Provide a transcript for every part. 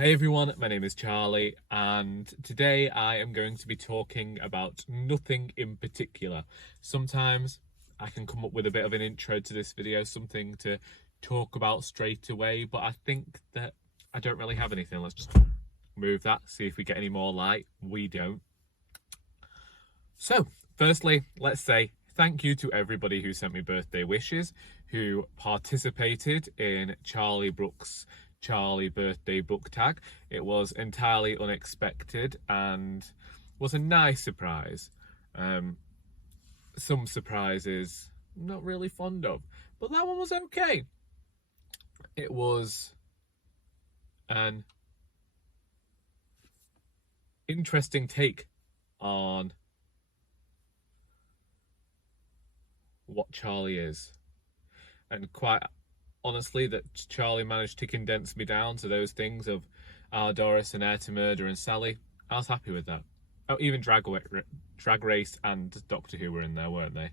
Hey everyone, my name is Charlie, and today I am going to be talking about nothing in particular. Sometimes I can come up with a bit of an intro to this video, something to talk about straight away, but I think that I don't really have anything. Let's just move that, see if we get any more light. We don't. So, firstly, let's say thank you to everybody who sent me birthday wishes, who participated in Charlie Brooks' Charlie birthday book tag. It was entirely unexpected and was a nice surprise. Some surprises I'm not really fond of, but that one was okay. It was an interesting take on what Charlie is, and quite honestly that Charlie managed to condense me down to those things of Our Doris and Heir to Murder and Sally. I was happy with that. Oh, even Drag Race and Doctor Who were in there, weren't they?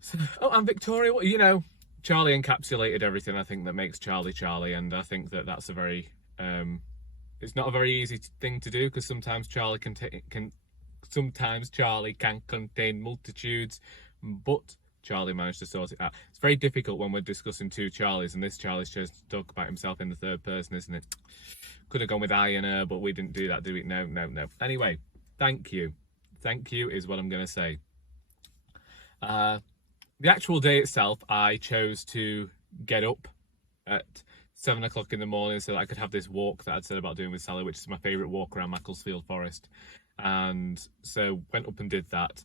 So, oh, and Victoria, you know, Charlie encapsulated everything I think that makes Charlie Charlie, and I think that that's a very it's not a very easy thing to do, because sometimes Charlie can contain multitudes, but Charlie managed to sort it out. It's very difficult when we're discussing two Charlies, and this Charlie's chose to talk about himself in the third person, isn't it? Could have gone with I and her, but we didn't do that, did we? No. Anyway, thank you. Thank you is what I'm going to say. The actual day itself, I chose to get up at 7 o'clock in the morning so that I could have this walk that I'd said about doing with Sally, which is my favourite walk around Macclesfield Forest. And so went up and did that.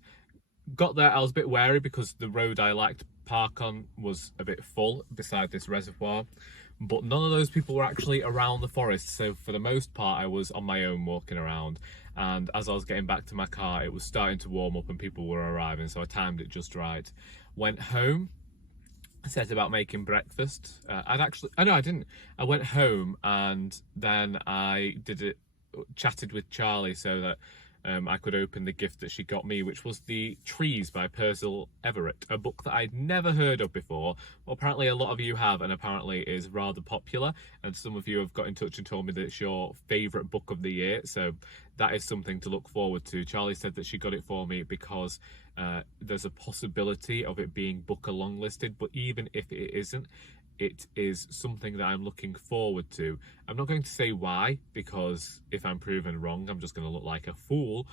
Got there, I was a bit wary because the road I liked to park on was a bit full beside this reservoir, but none of those people were actually around the forest, so for the most part I was on my own walking around, and as I was getting back to my car it was starting to warm up and people were arriving, so I timed it just right. Went home, set about making breakfast. I didn't. I went home and then I chatted with Charlie so that I could open the gift that she got me, which was The Trees by Percival Everett, a book that I'd never heard of before. Well, apparently a lot of you have, and apparently is rather popular, and some of you have got in touch and told me that it's your favourite book of the year, so that is something to look forward to. Charlie said that she got it for me because there's a possibility of it being book along listed, but even if it isn't, it is something that I'm looking forward to. I'm not going to say why, because if I'm proven wrong, I'm just going to look like a fool,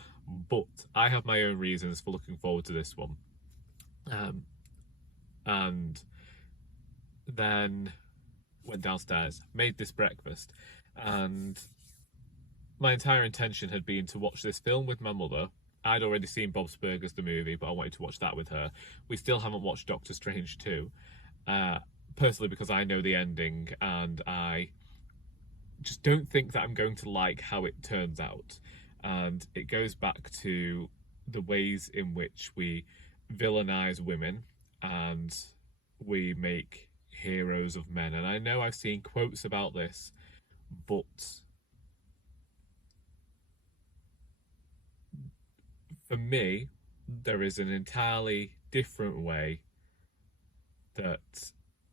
but I have my own reasons for looking forward to this one. And then went downstairs, made this breakfast, and my entire intention had been to watch this film with my mother. I'd already seen Bob's Burgers, the movie, but I wanted to watch that with her. We still haven't watched Doctor Strange 2. Personally, because I know the ending and I just don't think that I'm going to like how it turns out. And it goes back to the ways in which we villainize women and we make heroes of men. And I know I've seen quotes about this, but for me, there is an entirely different way that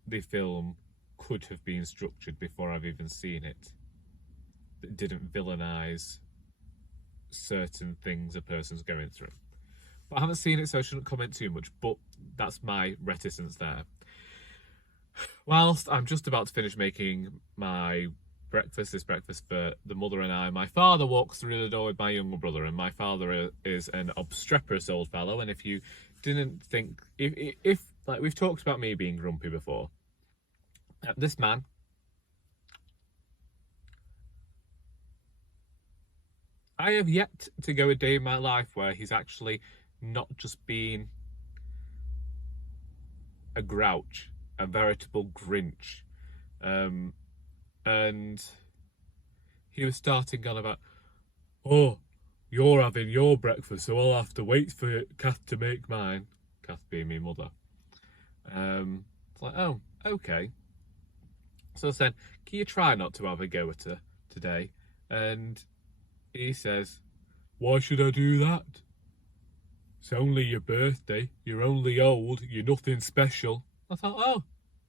the film could have been structured before I've even seen it, that didn't villainize certain things a person's going through. But I haven't seen it, so I shouldn't comment too much, but that's my reticence there. Whilst I'm just about to finish making my this breakfast for the mother and I, my father walks through the door with my younger brother, and my father is an obstreperous old fellow, and if you didn't think, if like we've talked about me being grumpy before, this man I have yet to go a day in my life where he's actually not just been a grouch, a veritable Grinch. And he was starting on about, oh, you're having your breakfast, so I'll have to wait for Kath to make mine. Kath being my mother. It's like, oh, okay. So I said, can you try not to have a go at her today? And he says, why should I do that? It's only your birthday. You're only old. You're nothing special. I thought, oh,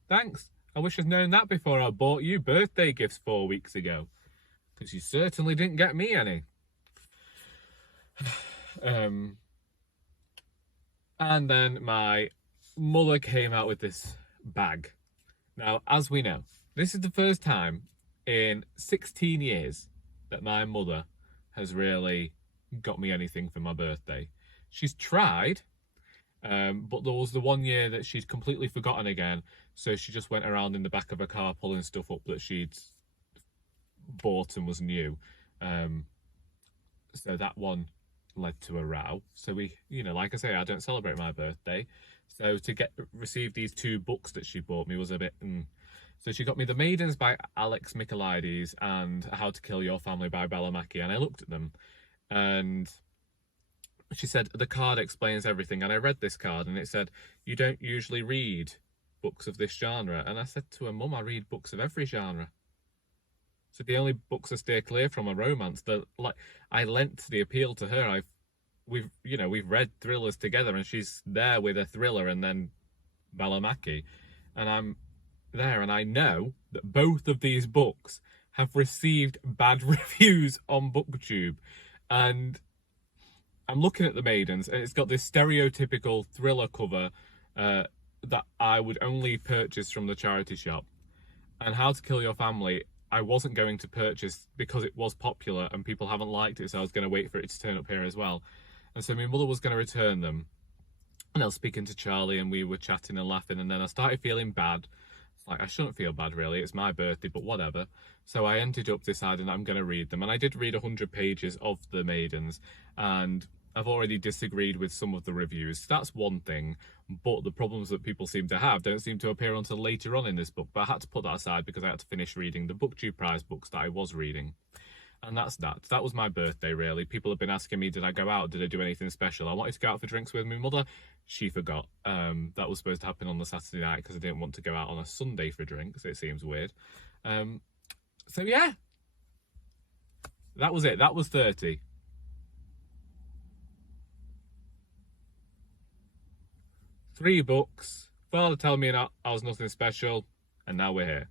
thanks. I wish I'd known that before I bought you birthday gifts 4 weeks ago. Because you certainly didn't get me any. And then my mother came out with this bag. Now, as we know, this is the first time in 16 years that my mother has really got me anything for my birthday. She's tried, but there was the one year that she'd completely forgotten again, so she just went around in the back of her car pulling stuff up that she'd bought and was new. So that one led to a row. So we, like I say, I don't celebrate my birthday. So to receive these 2 books that she bought me was a bit... So she got me The Maidens by Alex Michaelides and How to Kill Your Family by Bella Mackie, and I looked at them and she said, the card explains everything. And I read this card and it said, you don't usually read books of this genre. And I said to her, Mum, I read books of every genre. So the only books I steer clear from are romance. I lent the appeal to her. We've read thrillers together, and she's there with a thriller and then Bella Mackie, and I'm there, and I know that both of these books have received bad reviews on BookTube, and I'm looking at The Maidens, and it's got this stereotypical thriller cover that I would only purchase from the charity shop, and How to Kill Your Family I wasn't going to purchase because it was popular and people haven't liked it, so I was going to wait for it to turn up here as well. And so my mother was going to return them, and I was speaking to Charlie and we were chatting and laughing, and then I started feeling bad. It's like, I shouldn't feel bad really, it's my birthday, but whatever. So I ended up deciding that I'm going to read them, and I did read 100 pages of The Maidens, and I've already disagreed with some of the reviews. That's one thing, but the problems that people seem to have don't seem to appear until later on in this book. But I had to put that aside because I had to finish reading the BookTube prize books that I was reading. And that's that. That was my birthday, really. People have been asking me, did I go out? Did I do anything special? I wanted to go out for drinks with my mother. She forgot. That was supposed to happen on the Saturday night because I didn't want to go out on a Sunday for drinks. It seems weird. So yeah, that was it. That was 30. Three books. Father telling me I was nothing special, and now we're here.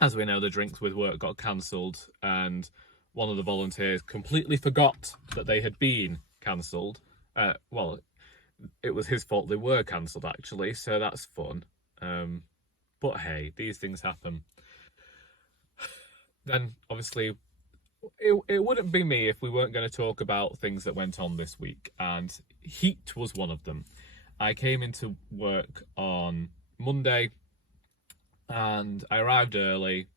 As we know, the drinks with work got cancelled, and one of the volunteers completely forgot that they had been cancelled. Well, it was his fault they were cancelled, actually, so that's fun. But hey, these things happen. Then, obviously, it wouldn't be me if we weren't going to talk about things that went on this week, and heat was one of them. I came into work on Monday, and I arrived early.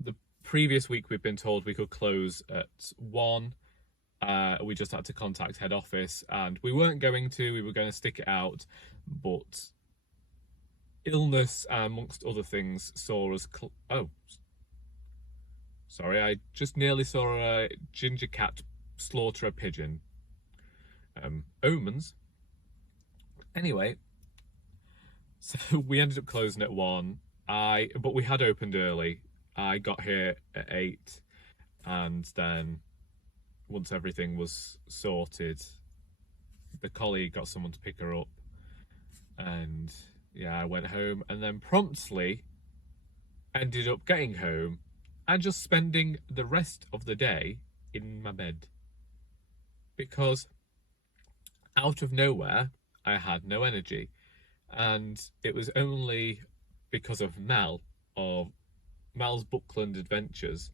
The previous week we'd been told we could close at 1. We just had to contact head office, and we weren't going to. We were going to stick it out, but illness, amongst other things, saw us... Sorry, I just nearly saw a ginger cat slaughter a pigeon. Omens. Anyway, so we ended up closing at 1. But we had opened early. I got here at 8, and then once everything was sorted, the colleague got someone to pick her up, and yeah, I went home, and then promptly ended up getting home and just spending the rest of the day in my bed, because out of nowhere I had no energy. And it was only because of Mel's Bookland Adventures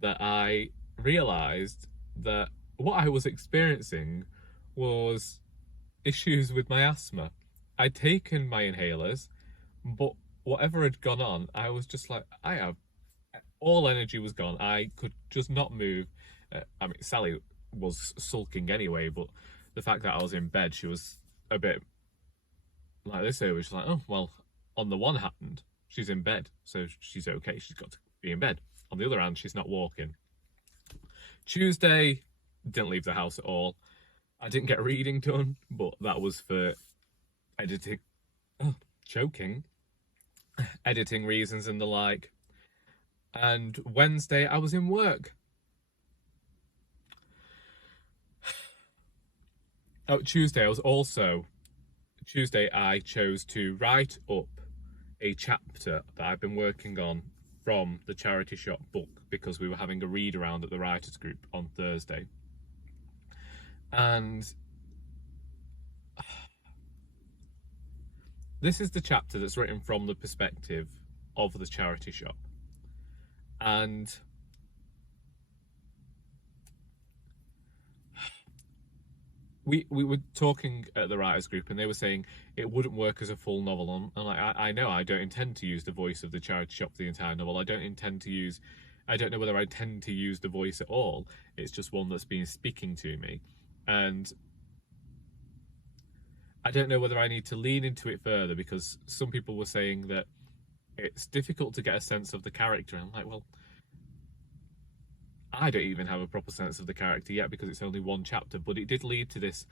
that I realised that what I was experiencing was issues with my asthma. I'd taken my inhalers, but whatever had gone on, I was just like, all energy was gone. I could just not move. I mean, Sally was sulking anyway, but the fact that I was in bed, she was a bit like this. So she's like, oh, well, on the one hand, she's in bed, so she's okay. She's got to be in bed. On the other hand, she's not walking. Tuesday, didn't leave the house at all. I didn't get reading done, but that was for editing, editing reasons and the like. And Wednesday, I was in work. Tuesday, I was also Tuesday I chose to write up a chapter that I've been working on from the charity shop book, because we were having a read around at the writers group on Thursday. And this is the chapter that's written from the perspective of the charity shop. And we were talking at the writers group, and they were saying it wouldn't work as a full novel. And like, I know I don't intend to use the voice of the charity shop for the entire novel. I don't know whether I intend to use the voice at all. It's just one that's been speaking to me. And I don't know whether I need to lean into it further, because some people were saying that it's difficult to get a sense of the character. And I'm like, well, I don't even have a proper sense of the character yet, because it's only one chapter. But it did lead to this,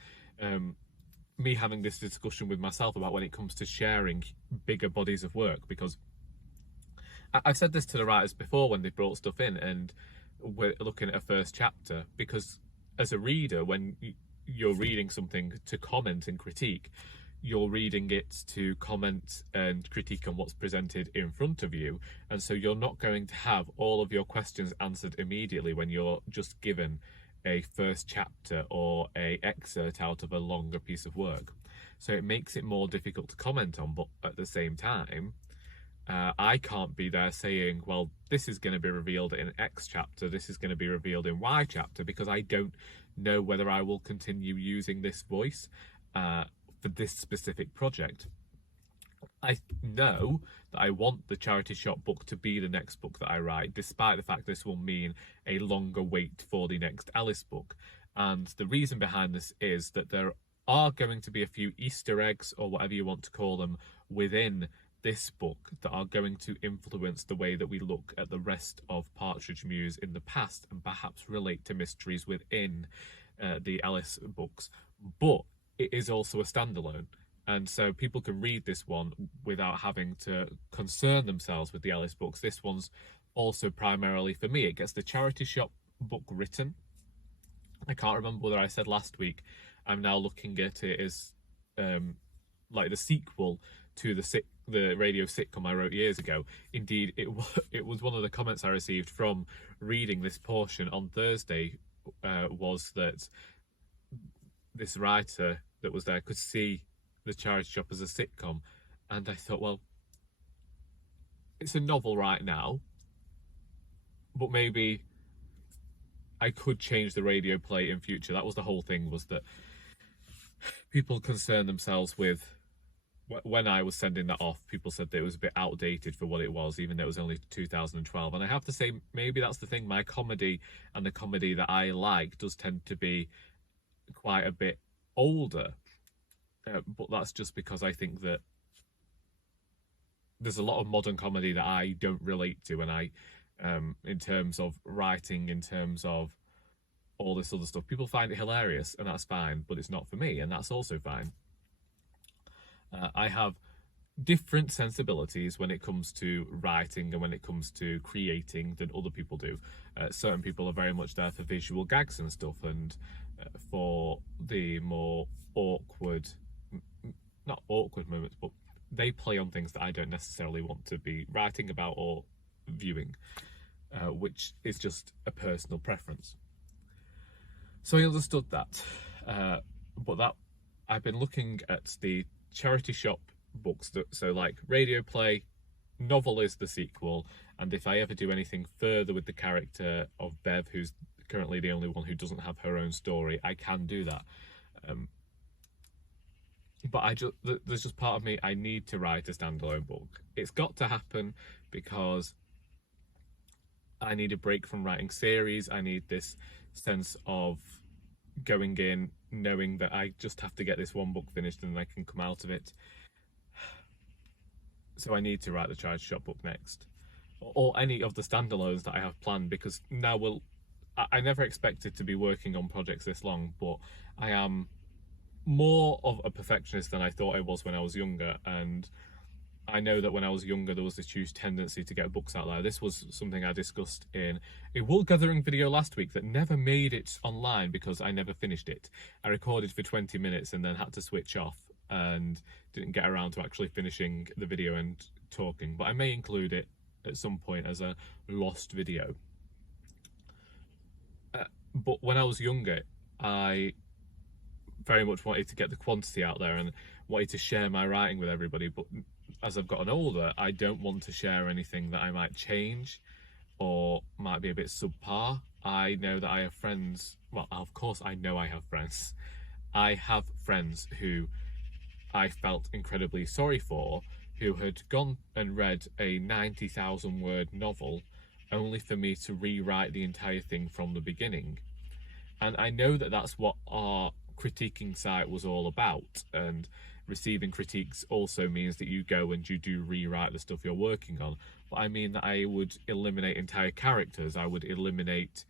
me having this discussion with myself about when it comes to sharing bigger bodies of work. Because I've said this to the writers before when they brought stuff in and we're looking at a first chapter, because as a reader, when you're reading something to comment and critique, you're reading it to comment and critique on what's presented in front of you. And so you're not going to have all of your questions answered immediately when you're just given a first chapter or a excerpt out of a longer piece of work. So it makes it more difficult to comment on. But at the same time, I can't be there saying, well, this is going to be revealed in X chapter, this is going to be revealed in Y chapter, because I don't know whether I will continue using this voice for this specific project. I know that I want the charity shop book to be the next book that I write, despite the fact this will mean a longer wait for the next Alice book. And the reason behind this is that there are going to be a few Easter eggs, or whatever you want to call them, within this book that are going to influence the way that we look at the rest of Partridge Mews in the past, and perhaps relate to mysteries within the Alice books. But it is also a standalone, and so people can read this one without having to concern themselves with the Alice books. This one's also primarily for me. It gets the charity shop book written. I can't remember whether I said last week, I'm now looking at it as like the sequel to the radio sitcom I wrote years ago. Indeed, it was one of the comments I received from reading this portion on Thursday, was that this writer that was there could see the charity shop as a sitcom. And I thought, well, it's a novel right now, but maybe I could change the radio play in future. That was the whole thing, was that people concern themselves with, when I was sending that off, people said that it was a bit outdated for what it was, even though it was only 2012. And I have to say, maybe that's the thing. My comedy, and the comedy that I like, does tend to be quite a bit older. But that's just because I think that there's a lot of modern comedy that I don't relate to. And I, in terms of writing, in terms of all this other stuff, people find it hilarious, and that's fine, but it's not for me, and that's also fine. I have different sensibilities when it comes to writing and when it comes to creating than other people do. Certain people are very much there for visual gags and stuff, and for the more awkward, not awkward moments, but they play on things that I don't necessarily want to be writing about or viewing, which is just a personal preference. So I understood that, but that I've been looking at the charity shop books, so like radio play, novel is the sequel, and if I ever do anything further with the character of Bev, who's currently the only one who doesn't have her own story, I can do that. But there's just part of me, I need to write a standalone book. It's got to happen, because I need a break from writing series. I need this sense of going in, knowing that I just have to get this one book finished and I can come out of it. So I need to write the charity shop book next, or any of the standalones that I have planned, because now I never expected to be working on projects this long, but I am more of a perfectionist than I thought I was when I was younger. And I know that when I was younger, there was this huge tendency to get books out there. This was something I discussed in a Woolgathering video last week that never made it online because I never finished it. I recorded for 20 minutes and then had to switch off. and didn't get around to actually finishing the video and talking, but I may include it at some point as a lost video. But when I was younger, I very much wanted to get the quantity out there and wanted to share my writing with everybody. But as I've gotten older, I don't want to share anything that I might change or might be a bit subpar. I know that I have friends, well, of course I know I have friends. I have friends who I felt incredibly sorry for, who had gone and read a 90,000 word novel only for me to rewrite the entire thing from the beginning. And I know that that's what our critiquing site was all about, and receiving critiques also means that you go and you do rewrite the stuff you're working on. But I mean that I would eliminate entire characters, I would eliminate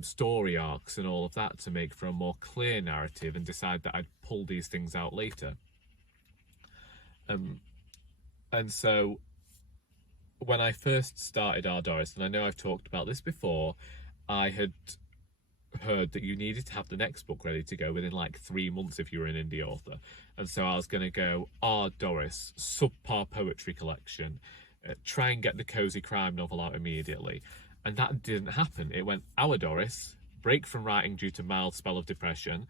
story arcs and all of that to make for a more clear narrative, and decide that I'd pull these things out later. And so when I first started Our Doris, and I know I've talked about this before, I had heard that you needed to have the next book ready to go within like 3 months if you were an indie author. And so I was going to go Our Doris, subpar poetry collection, try and get the cozy crime novel out immediately. And that didn't happen. It went Our Doris, break from writing due to mild spell of depression,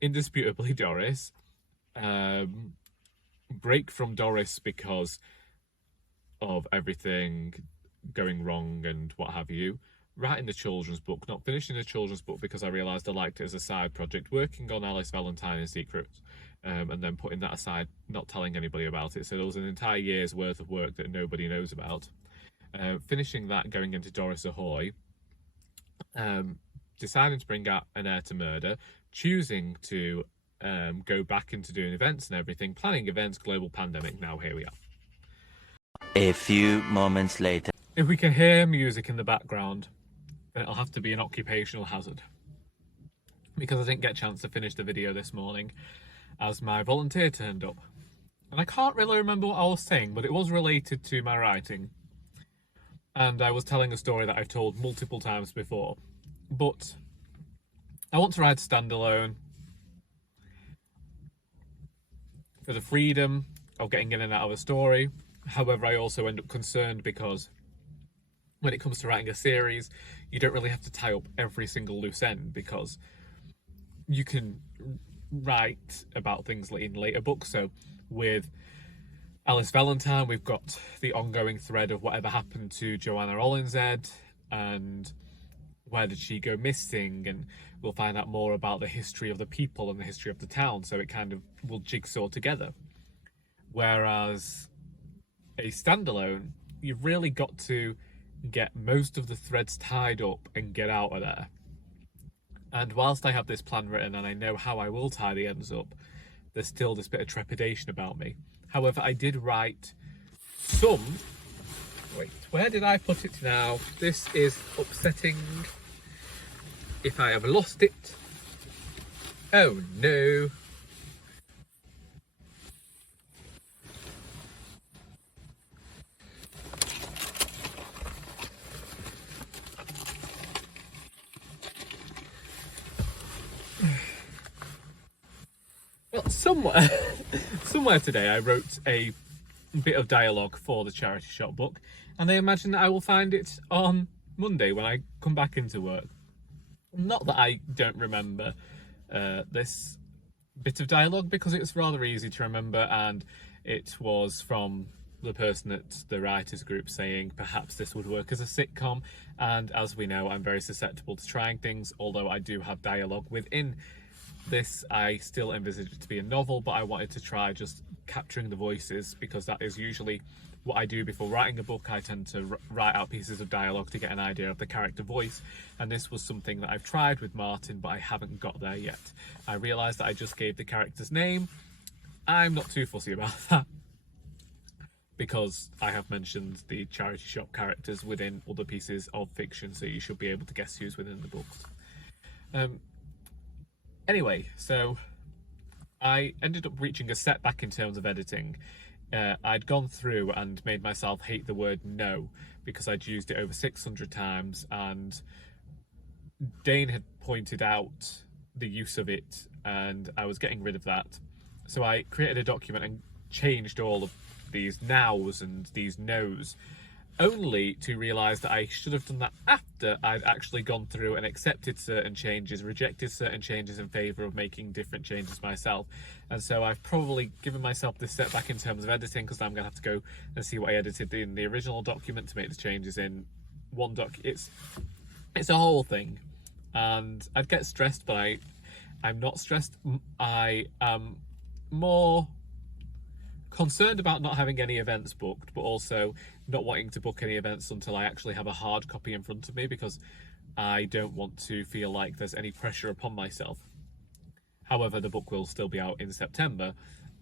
Indisputably Doris, break from Doris because of everything going wrong and what have you, writing the children's book, not finishing the children's book because I realised I liked it as a side project, working on Alice Valentine in secret, and then putting that aside, not telling anybody about it. So there was an entire year's worth of work that nobody knows about. Finishing that, going into Doris Ahoy, deciding to bring out An Heir to Murder, choosing to go back into doing events and everything, planning events, global pandemic, now here we are. A few moments later. If we can hear music in the background, then it'll have to be an occupational hazard, because I didn't get a chance to finish the video this morning as my volunteer turned up. And I can't really remember what I was saying, but it was related to my writing. And I was telling a story that I've told multiple times before. But I want to write standalone for the freedom of getting in and out of a story. However, I also end up concerned because when it comes to writing a series, you don't really have to tie up every single loose end, because you can write about things in later books. So with Alice Valentine, we've got the ongoing thread of whatever happened to Joanna Rollinshead and where did she go missing, and we'll find out more about the history of the people and the history of the town, so it kind of will jigsaw together. Whereas a standalone, you've really got to get most of the threads tied up and get out of there. And whilst I have this plan written and I know how I will tie the ends up, there's still this bit of trepidation about me. However, I did write some... Wait, where did I put it now? This is upsetting. If I have lost it. Oh no. Well, somewhere today I wrote a bit of dialogue for the charity shop book, and I imagine that I will find it on Monday when I come back into work. Not that I don't remember this bit of dialogue, because it's rather easy to remember, and it was from the person at the writers group saying perhaps this would work as a sitcom, and as we know, I'm very susceptible to trying things. Although I do have dialogue within this, I still envisage it to be a novel, but I wanted to try just capturing the voices, because that is usually what I do before writing a book. I tend to write out pieces of dialogue to get an idea of the character voice, and this was something that I've tried with Martin, but I haven't got there yet. I realised that I just gave the character's name. I'm not too fussy about that, because I have mentioned the charity shop characters within other pieces of fiction, so you should be able to guess who's within the books. Anyway, so I ended up reaching a setback in terms of editing. I'd gone through and made myself hate the word no, because I'd used it over 600 times, and Dane had pointed out the use of it, and I was getting rid of that. So I created a document and changed all of these nows and these no's, only to realise that I should have done that after I'd actually gone through and accepted certain changes, rejected certain changes in favour of making different changes myself. And so I've probably given myself this setback in terms of editing, because I'm going to have to go and see what I edited in the original document to make the changes in one doc. It's a whole thing, and I'd get stressed, but I'm not stressed. I am more concerned about not having any events booked, but also not wanting to book any events until I actually have a hard copy in front of me, because I don't want to feel like there's any pressure upon myself. However, the book will still be out in September.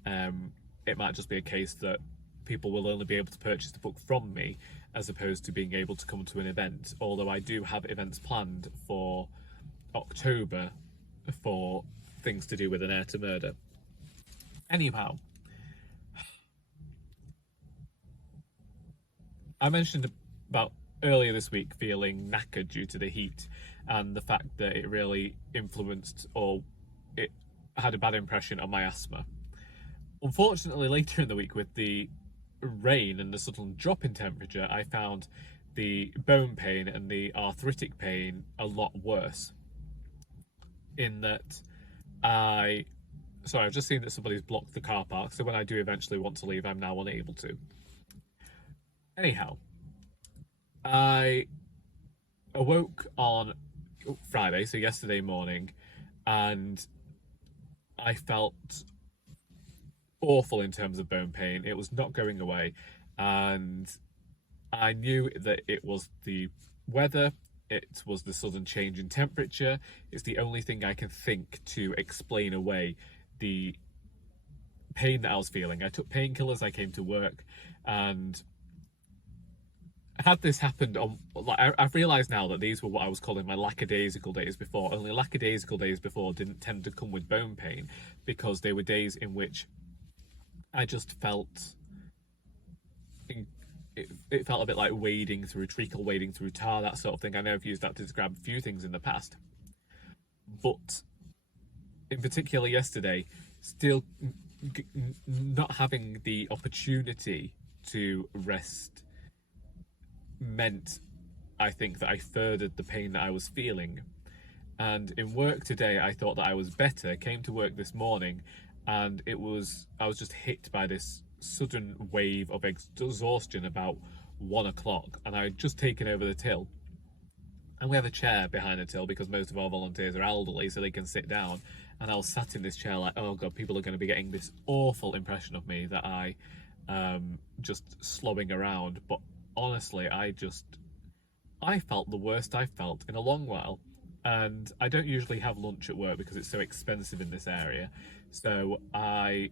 It might just be a case that people will only be able to purchase the book from me, as opposed to being able to come to an event, although I do have events planned for October for things to do with An Heir to Murder. Anyhow, I mentioned about earlier this week feeling knackered due to the heat and the fact that it really influenced, or it had a bad impression on my asthma. Unfortunately, later in the week, with the rain and the sudden drop in temperature, I found the bone pain and the arthritic pain a lot worse. In that I've just seen that somebody's blocked the car park, so when I do eventually want to leave, I'm now unable to. Anyhow, I awoke on Friday, so yesterday morning, and I felt awful in terms of bone pain. It was not going away, and I knew that it was the weather, it was the sudden change in temperature. It's the only thing I can think to explain away the pain that I was feeling. I took painkillers, I came to work, and had this happened on, like, I've realised now that these were what I was calling my lackadaisical days before. Only lackadaisical days before didn't tend to come with bone pain, because they were days in which I just felt it felt a bit like wading through treacle, wading through tar, that sort of thing. I know I've used that to describe a few things in the past, but in particular yesterday, still not having the opportunity to rest meant, I think, that I furthered the pain that I was feeling. And in work today, I thought that I was better, came to work this morning, and I was just hit by this sudden wave of exhaustion about 1 o'clock, and I had just taken over the till, and we have a chair behind the till because most of our volunteers are elderly, so they can sit down. And I was sat in this chair like, oh god, people are going to be getting this awful impression of me that I just slowing around. But honestly, I felt the worst I've felt in a long while. And I don't usually have lunch at work because it's so expensive in this area, so I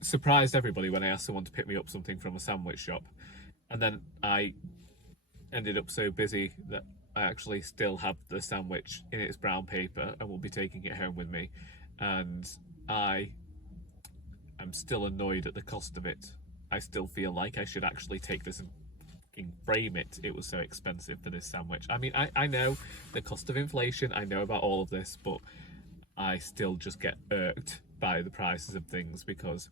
surprised everybody when I asked someone to pick me up something from a sandwich shop. And then I ended up so busy that I actually still have the sandwich in its brown paper and will be taking it home with me. And I am still annoyed at the cost of it. I still feel like I should actually take this and fucking frame it. It was so expensive for this sandwich. I mean, I know the cost of inflation, I know about all of this, but I still just get irked by the prices of things, because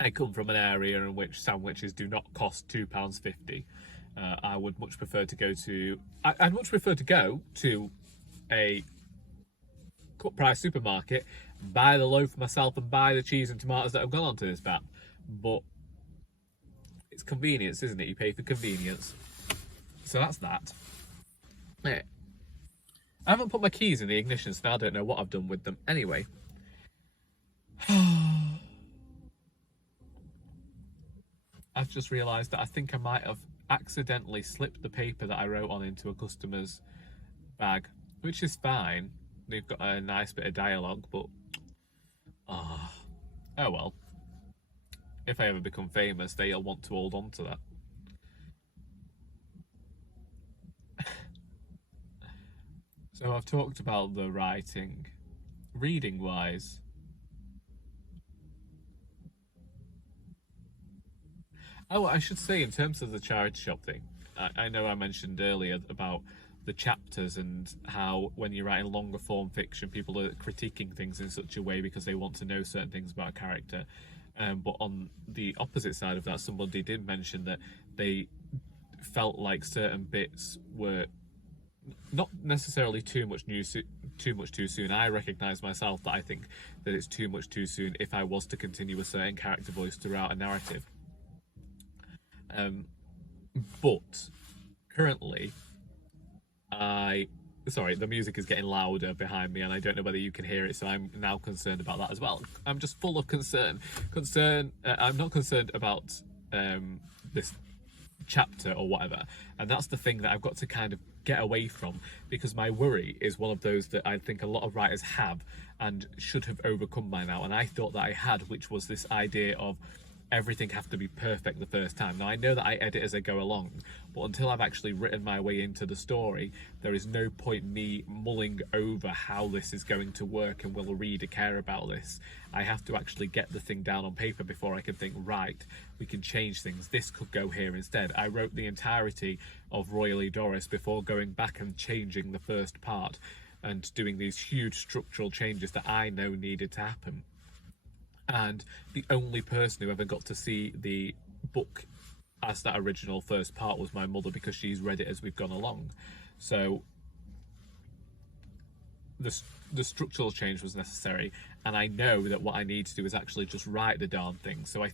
I come from an area in which sandwiches do not cost £2.50. I would much prefer to go to... I'd much prefer to go to a cut price supermarket, buy the loaf myself and buy the cheese and tomatoes that have gone onto this bat. But it's convenience, isn't it? You pay for convenience. So that's that. Yeah. I haven't put my keys in the ignition, so now I don't know what I've done with them. Anyway. I've just realised that I think I might have accidentally slipped the paper that I wrote on into a customer's bag, which is fine. They've got a nice bit of dialogue, but oh well. If I ever become famous, they'll want to hold on to that. So I've talked about the writing. Reading wise, oh, I should say, in terms of the charity shop thing, I know I mentioned earlier about the chapters, and how when you're writing longer form fiction, people are critiquing things in such a way because they want to know certain things about a character. But on the opposite side of that, somebody did mention that they felt like certain bits were not necessarily too much too soon. I recognise myself that I think that it's too much too soon if I was to continue a certain character voice throughout a narrative. But currently, sorry, the music is getting louder behind me, and I don't know whether you can hear it, so I'm now concerned about that as well. I'm just full of concern. I'm not concerned about this chapter or whatever, and that's the thing that I've got to kind of get away from, because my worry is one of those that I think a lot of writers have and should have overcome by now, and I thought that I had, which was this idea of everything have to be perfect the first time. Now, I know that I edit as I go along, but until I've actually written my way into the story, there is no point me mulling over how this is going to work and will a reader care about this. I have to actually get the thing down on paper before I can think, right, we can change things. This could go here instead. I wrote the entirety of Royally Doris before going back and changing the first part and doing these huge structural changes that I know needed to happen. And the only person who ever got to see the book as that original first part was my mother, because she's read it as we've gone along. So the structural change was necessary, and I know that what I need to do is actually just write the darn thing. So I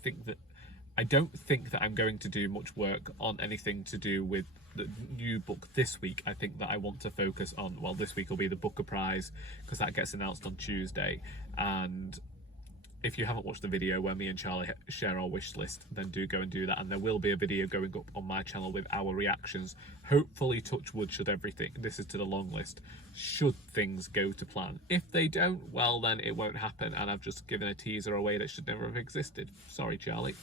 don't think that I'm going to do much work on anything to do with the new book this week. I think that I want to focus on, well, this week will be the Booker Prize, because that gets announced on Tuesday. And if you haven't watched the video where me and Charlie share our wish list, then do go and do that. And there will be a video going up on my channel with our reactions. Hopefully, touch wood, this is to the long list, should things go to plan. If they don't, well, then it won't happen, and I've just given a teaser away that should never have existed. Sorry, Charlie.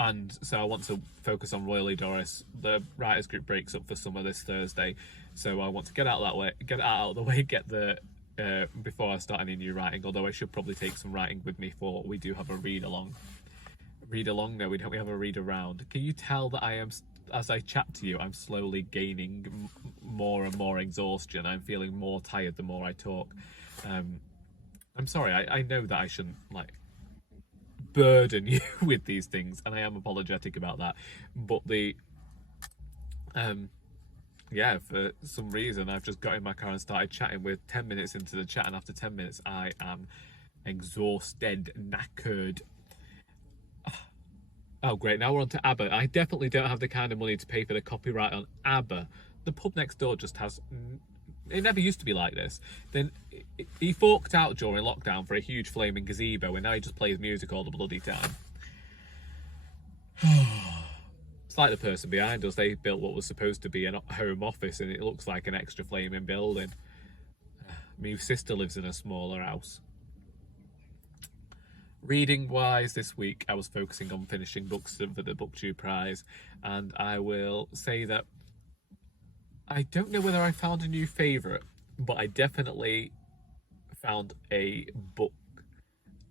And so I want to focus on Royally Doris. The writers group breaks up for summer this Thursday, so I want to get out of the way, get the before I start any new writing, although I should probably take some writing with me for, we do have a read along. No, we don't, we have a read around. Can you tell that I am, as I chat to you, I'm slowly gaining more and more exhaustion. I'm feeling more tired the more I talk. I'm sorry, I know that I shouldn't like burden you with these things, and I am apologetic about that, but yeah, for some reason I've just got in my car and started chatting. We're 10 minutes into the chat, and after 10 minutes I am exhausted, knackered. Oh great, now we're on to ABBA. I definitely don't have the kind of money to pay for the copyright on ABBA. The pub next door just has, it never used to be like this. Then he forked out during lockdown for a huge flaming gazebo, and now he just plays music all the bloody time. It's like the person behind us. They built what was supposed to be a home office, and it looks like an extra flaming building. My sister lives in a smaller house. Reading wise, this week I was focusing on finishing books for the BookTube Prize, and I will say that I don't know whether I found a new favourite, but I definitely found a book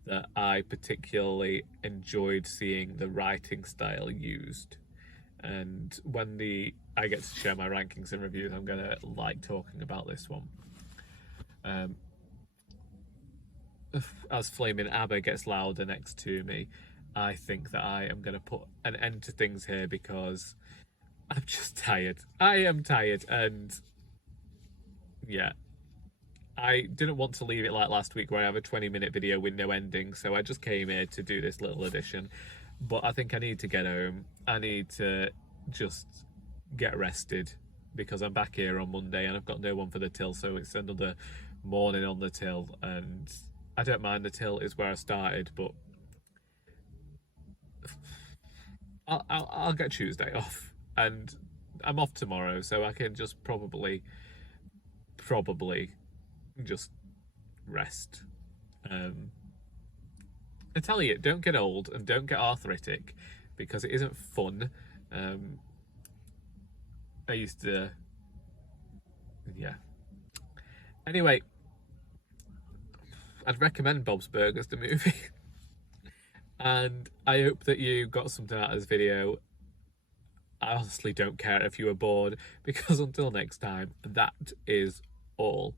that I particularly enjoyed seeing the writing style used. And when I get to share my rankings and reviews, I'm gonna like talking about this one. As flaming ABBA gets louder next to me, I think that I am gonna put an end to things here, because I'm just tired. I am tired, and yeah, I didn't want to leave it like last week where I have a 20-minute video with no ending, so I just came here to do this little edition. But I think I need to get home. I need to just get rested, because I'm back here on Monday and I've got no one for the till, so it's another morning on the till, and I don't mind. The till is where I started, but I'll get Tuesday off, and I'm off tomorrow, so I can just probably just rest. I tell you, don't get old and don't get arthritic, because it isn't fun. I used to, yeah. Anyway, I'd recommend Bob's Burgers, the movie. And I hope that you got something out of this video. honestly don't care if you were bored, because until next time, that is all.